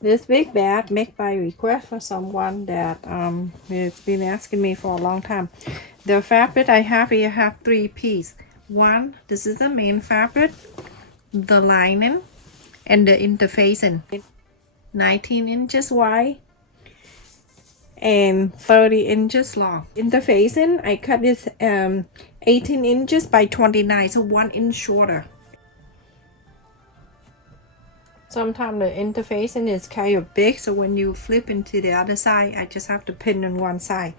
This big bag made by request for someone that has been asking me for a long time. The fabric I have here have 3 pieces. One, this is the main fabric, the lining, and the interfacing. 19 inches wide and 30 inches long. Interfacing, I cut it 18 inches by 29, so 1 inch shorter. Sometimes the interfacing is kind of big, so when you flip into the other side, I just have to pin on one side.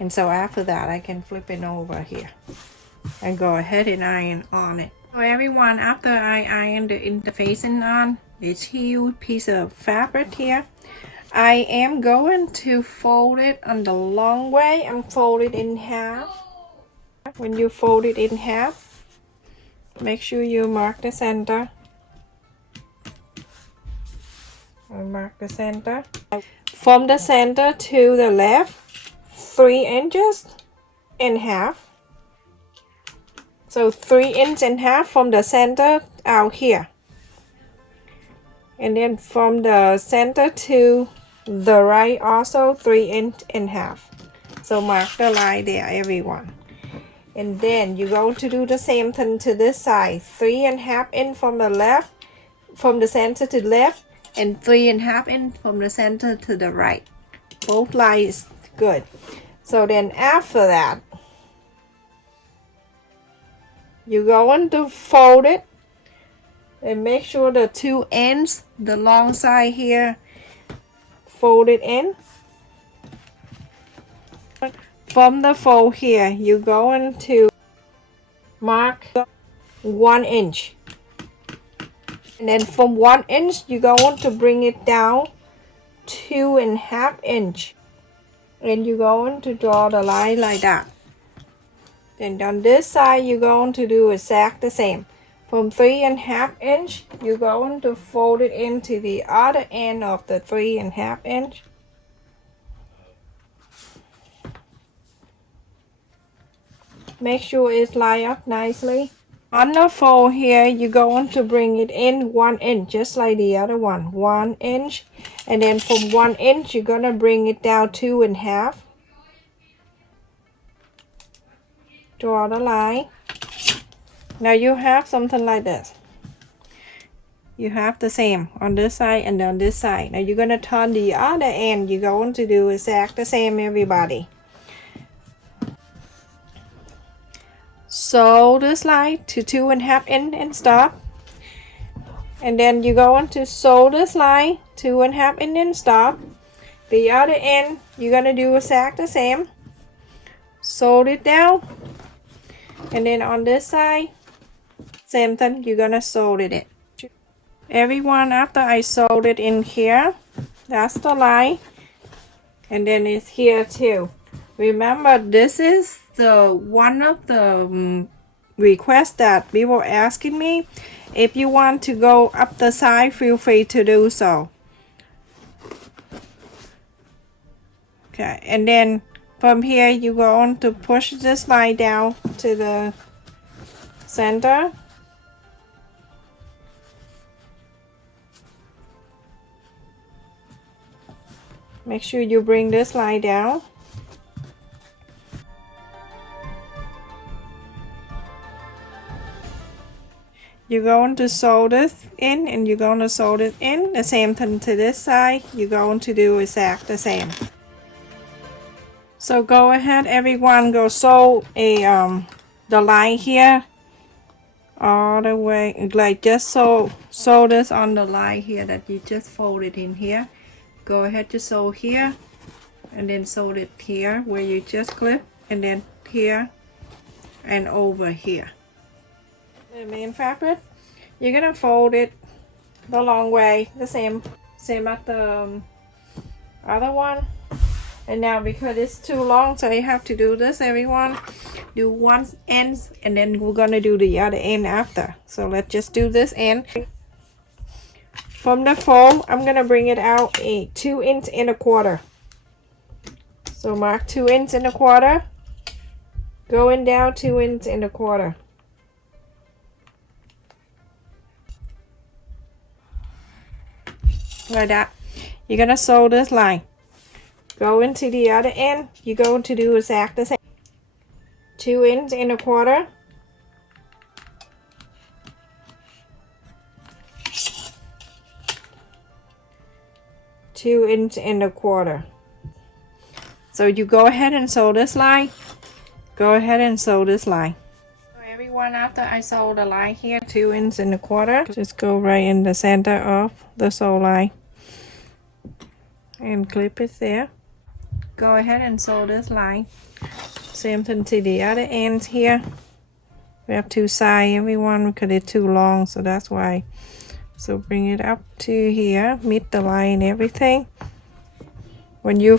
And so after that, I can flip it over here and go ahead and iron on it. So everyone, after I iron the interfacing on this huge piece of fabric here, I am going to fold it on the long way and fold it in half. When you fold it in half, make sure you mark the center. I mark the center. From the center to the left, 3 inches and half. So 3 inches and half from the center out here. And then from the center to the right also 3 inches and half. So mark the line there, everyone. And then you're going to do the same thing to this side. 3.5 inches from the left, from the center to the left, and 3.5 inches from the center to the right. Both lines good. So then after that, you're going to fold it and make sure the 2 ends, the long side here, fold it in. From the fold here, you're going to mark 1 inch. And then from 1 inch, you're going to bring it down 2.5 inches. And you're going to draw the line like that. Then on this side, you're going to do exactly the same. From 3.5 inch, you're going to fold it into the other end of the 3.5 inch. Make sure it's lined up nicely. On the fold here, you're going to bring it in 1 inch, just like the other one. 1 inch. And then from 1 inch, you're going to bring it down 2.5. Draw the line. Now you have something like this. You have the same on this side and on this side. Now you're going to turn the other end. You're going to do exactly the same, everybody. Sew this line to 2.5 inch and stop. And then you're going to sew this line 2.5 inch and stop. The other end, you're going to do exactly the same. Sew it down. And then on this side, same thing, you're going to sew it. Everyone, after I sewed it in here, that's the line. And then it's here too. Remember, this is the one of the requests that people were asking me. If you want to go up the side, feel free to do so. Okay, and then from here you're going to push this line down to the center. Make sure you bring this line down. You're going to sew this in and you're going to sew it in. The same thing to this side. You're going to do exactly the same. So go ahead, everyone, go sew the line here all the way, like just sew this on the line here that you just folded in here. Go ahead to sew here and then sew it here where you just clip, and then here and over here. The main fabric, you're gonna fold it the long way, the same as the other one. And now because it's too long, so you have to do this, everyone. Do one end and then we're gonna do the other end after. So let's just do this end. From the fold, I'm gonna bring it out a 2 inches and a quarter. So mark 2 inches and a quarter. Going down 2 inches and a quarter. Like that. you're gonna sew this line. Go into the other end. You're going to do exactly the same. 2 inches and a quarter. Two inch and a quarter. So you go ahead and sew this line. Go ahead and sew this line. So everyone, after I sew the line here, 2 inches and a quarter, just go right in the center of the sew line and clip it there. Go ahead and sew this line. Same thing to the other ends here. We have 2 sides, everyone, because it's too long, so that's why. So bring it up to here, meet the line and everything. When you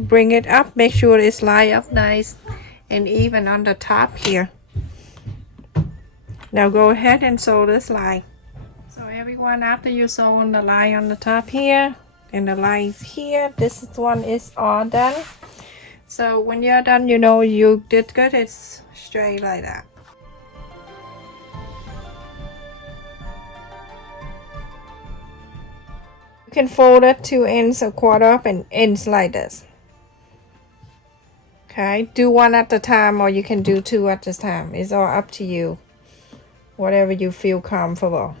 bring it up, make sure it's lined up nice and even on the top here. Now go ahead and sew this line. So everyone, after you sew on the line on the top here and the lines here, this one is all done. So when you're done, you know you did good. It's straight like that. You can fold it 2 ends, a quarter up, and ends like this. Okay, do one at a time, or you can do 2 at a time. It's all up to you. Whatever you feel comfortable.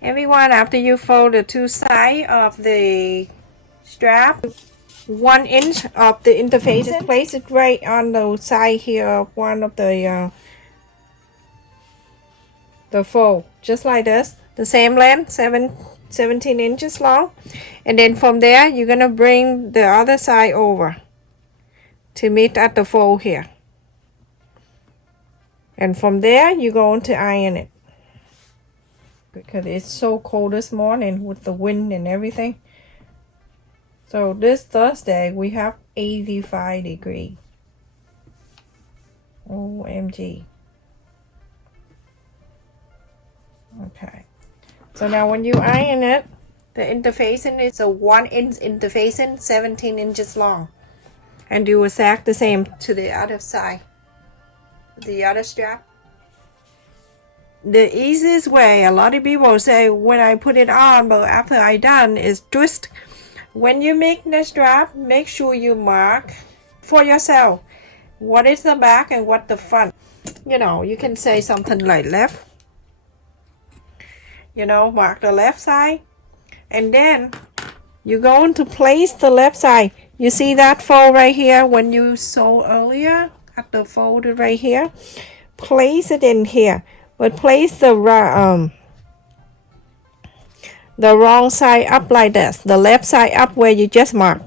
Everyone, after you fold the 2 sides of the strap, 1 inch of the interface, place it right on the side here of one of the fold, just like this. The same length, 17 inches long, and then from there you're gonna bring the other side over to meet at the fold here, and from there you're going to iron it because it's so cold this morning with the wind and everything. So this Thursday we have 85 degrees. OMG. Okay. So now when you iron it, the interfacing is a 1 inch interfacing, 17 inches long. And do exactly the same to the other side. The other strap. The easiest way, a lot of people say when I put it on, but after I done, is twist. When you make the strap, make sure you mark for yourself what is the back and what the front. You know, you can say something like left. You know, mark the left side. And then you're going to place the left side. You see that fold right here when you sew earlier at the fold right here? Place it in here. But place the wrong side up like this, the left side up where you just marked.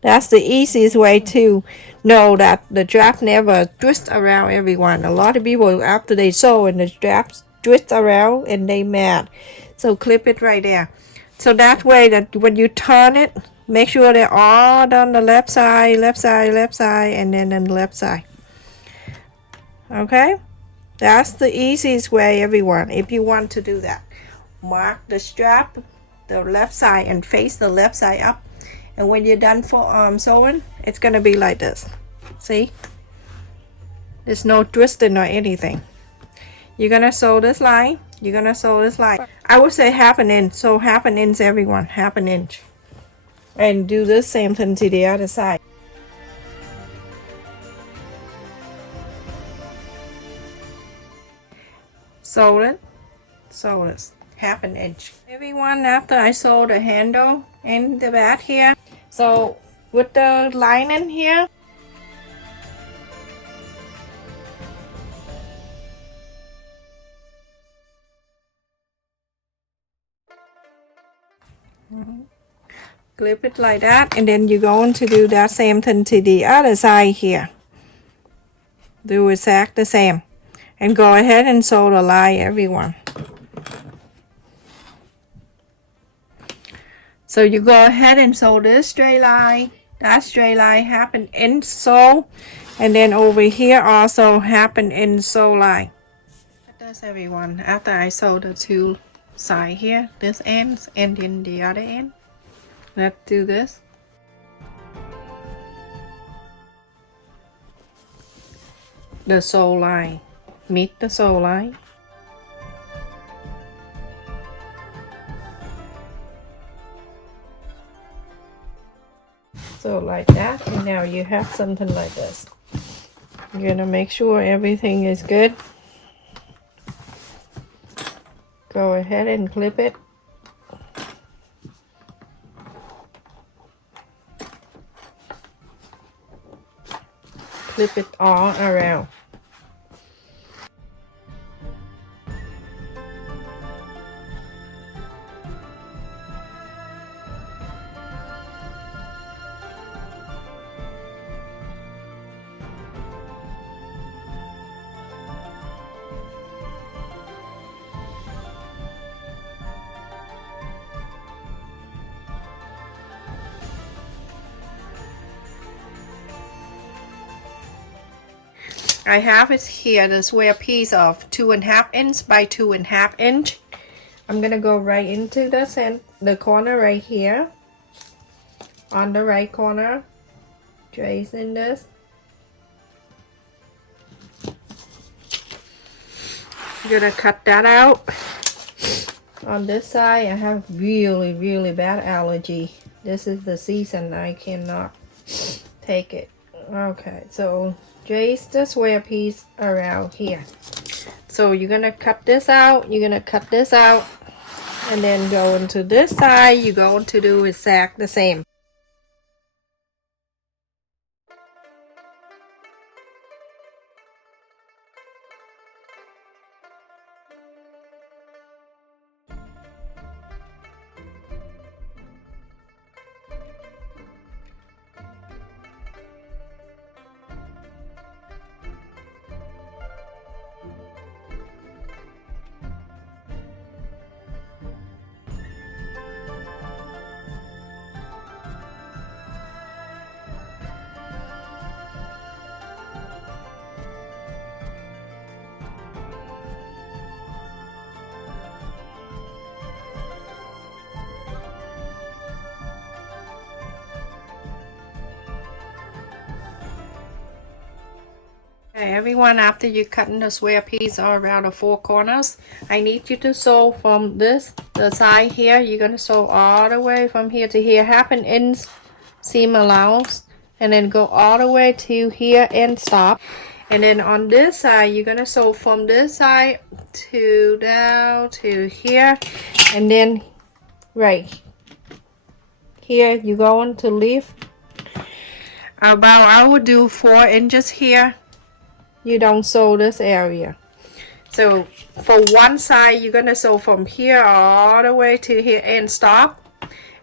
That's the easiest way to know that the strap never twists around, everyone. A lot of people, after they sew and the straps twist around and they mad. So clip it right there. So that way that when you turn it, make sure they're all on the left side, left side, left side, and then on the left side. Okay? That's the easiest way, everyone, if you want to do that. Mark the strap, the left side, and face the left side up. And when you're done for sewing, it's gonna be like this. See? There's no twisting or anything. You're gonna sew this line. You're gonna sew this line. I would say half an inch. So half an inch, everyone, half an inch. And do the same thing to the other side. Sew it. Sew this. Half an inch. Everyone, after I sew the handle in the back here, so with the lining here, clip it like that, and then you're going to do that same thing to the other side here. Do exactly the same, and go ahead and sew the line, everyone. So you go ahead and sew this straight line, that straight line, half an inch sew, and then over here also half an inch sew line. That's everyone. After I sew the 2 sides here, this ends and then the other end. Let's do this. the sew line, meet the sew line. So like that, and now you have something like this. You're gonna make sure everything is good. Go ahead and clip it. Clip it all around. I have it here, the square piece of 2.5 inch by 2.5 inch. I'm gonna go right into the corner right here. On the right corner, tracing this. I'm gonna cut that out. On this side, I have really bad allergy. This is the season, I cannot take it. Okay, so trace the square piece around here. So you're gonna cut this out, you're gonna cut this out, and then go into this side, you're going to do exactly the same. Okay, everyone, after you cutting the square piece all around the four corners, I need you to sew from the side here. You're gonna sew all the way from here to here, 1/2 inch seam allowance, and then go all the way to here and stop. And then on this side, you're gonna sew from this side to down to here, and then right here you're going to leave about, I would do 4 inches here. You don't sew this area. So for one side, you're gonna sew from here all the way to here and stop,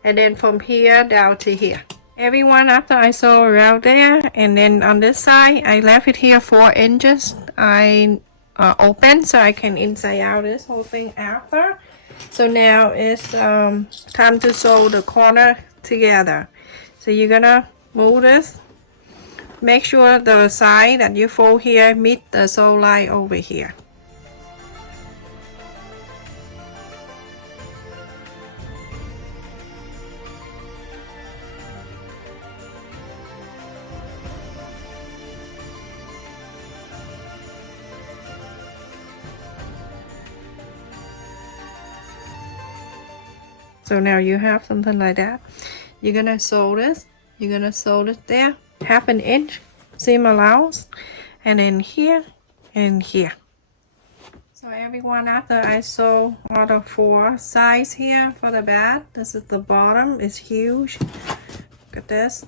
and then from here down to here. Everyone, after I sew around there, and then on this side, I left it here 4 inches. I open so I can inside out this whole thing after. So now it's time to sew the corner together. So you're gonna move this. Make sure the side that you fold here meet the sew line over here. So now you have something like that. You're gonna sew this. You're gonna sew it there, 1/2 inch seam allowance, and then here and here. So everyone, after I sew all the 4 sides here for the bed, this is the bottom. It's huge. Look at this.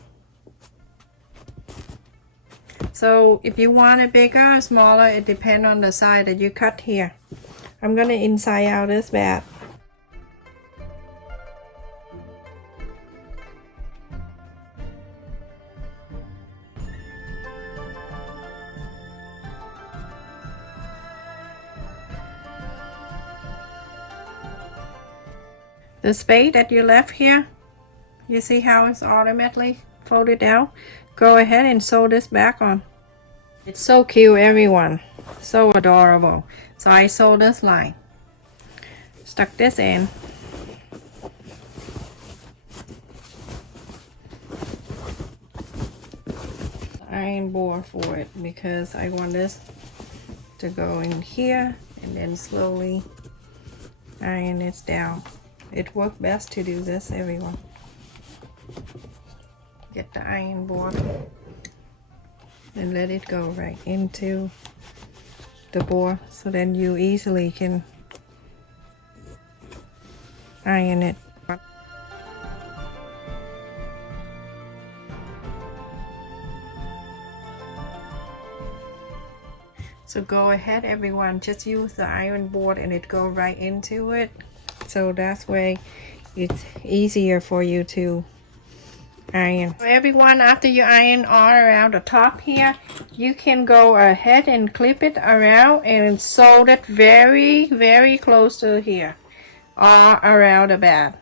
So if you want it bigger or smaller, it depends on the side that you cut here. I'm gonna inside out this bed. The space that you left here, you see how it's automatically folded down? Go ahead and sew this back on. It's so cute, everyone. So adorable. So I sewed this line. Stuck this in. iron board for it because I want this to go in here and then slowly iron it down. It works best to do this, everyone. Get the iron board and let it go right into the board so then you easily can iron it. So go ahead, everyone, just use the iron board and it go right into it. So that's way it's easier for you to iron. So everyone, after you iron all around the top here, you can go ahead and clip it around and sew it very close to here, all around the back.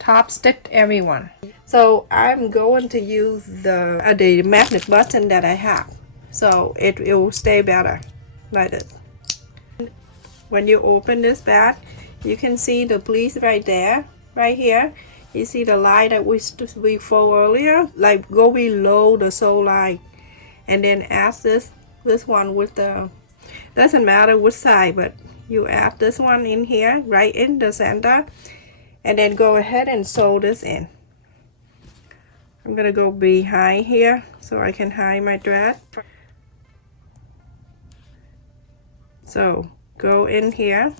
Top stitch, everyone. So I'm going to use the magnet button that I have, so it will stay better like this. When you open this back, you can see the pleats right there, right here. You see the line that we fold earlier, like go below the sew line, and then add this one with the, doesn't matter which side, but you add this one in here, right in the center, and then go ahead and sew this in. I'm gonna go behind here so I can hide my thread. So go in here,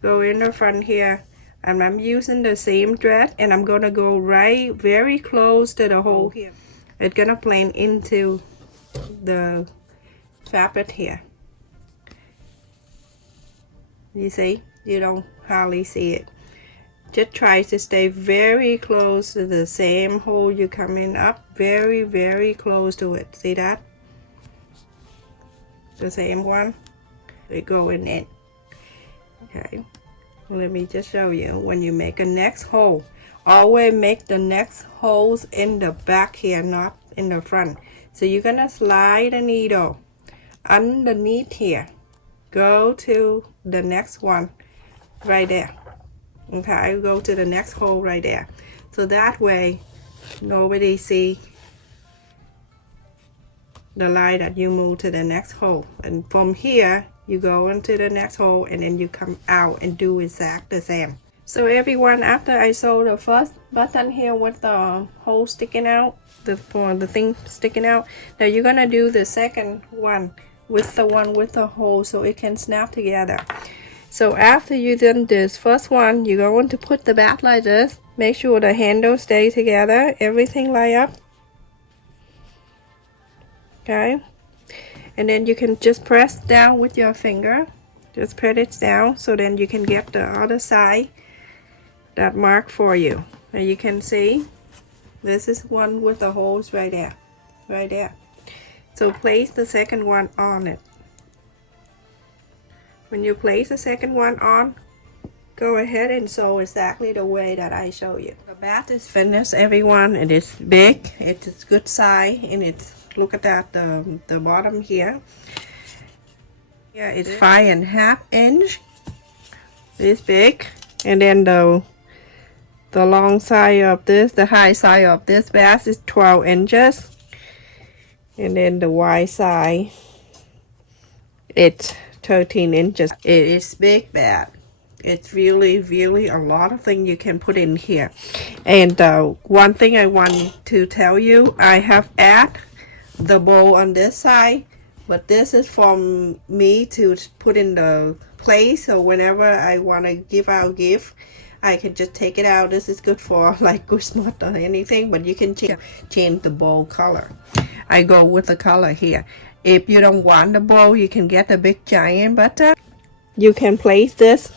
go in the front here, and I'm using the same thread, and I'm gonna go right very close to the hole here. It's gonna blend into the fabric here. You see, you don't hardly see it. Just try to stay very close to the same hole you're coming up, very close to it. See that? The same one. It going in. Okay, let me just show you. When you make a next hole, always make the next holes in the back here, not in the front. So you're gonna slide the needle underneath here, go to the next one right there. Okay, go to the next hole right there, so that way nobody see the line that you move to the next hole. And from here you go into the next hole, and then you come out and do exactly the same. So everyone, after I sew the first button here with the hole sticking out, the thing sticking out, now you're gonna do the second one with the one with the hole so it can snap together. So after you done this first one, you're going to put the back like this. Make sure the handle stay together, everything line up. Okay, and then you can just press down with your finger, just press it down, so then you can get the other side that mark for you. And you can see this is one with the holes right there, right there. So place the second one on it. When you place the second one on, go ahead and sew exactly the way that I show you. The back is finished, everyone. It is big, it's good size, and it's, look at that, the bottom here. Yeah, it's 5.5 inch. It's big, and then the long side of this, the high side of this back is 12 inches, and then the wide side, it's 13 inches. It is big bag. It's really a lot of things you can put in here. And one thing I want to tell you, I have added the bow on this side, but this is from me to put in the place, so whenever I want to give out gift, I can just take it out. This is good for like Christmas or anything, but you can change the bow color. I go with the color here. If you don't want the bow, you can get a big giant button. You can place this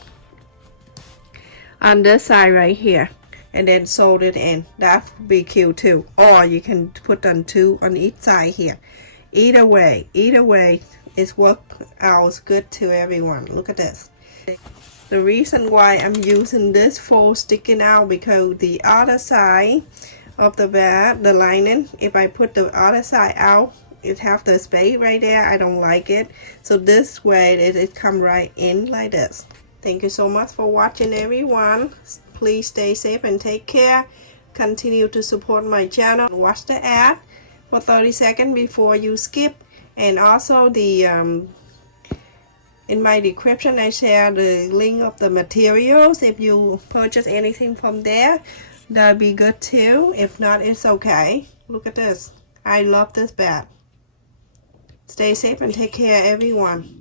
on this side right here and then sew it in. That would be cute too. Or you can put on two on each side here. Either way it's worked out good to everyone. Look at this. The reason why I'm using this fold sticking out, because the other side of the bag, the lining, if I put the other side out, it have the space right there. I don't like it. So this way it come right in like this. Thank you so much for watching, everyone. Please stay safe and take care. Continue to support my channel and watch the ad. for 30 seconds before you skip. And also the in my description I share the link of the materials. If you purchase anything from there, that'll be good too. If not, it's okay. Look at this. I love this bag. Stay safe and take care, everyone.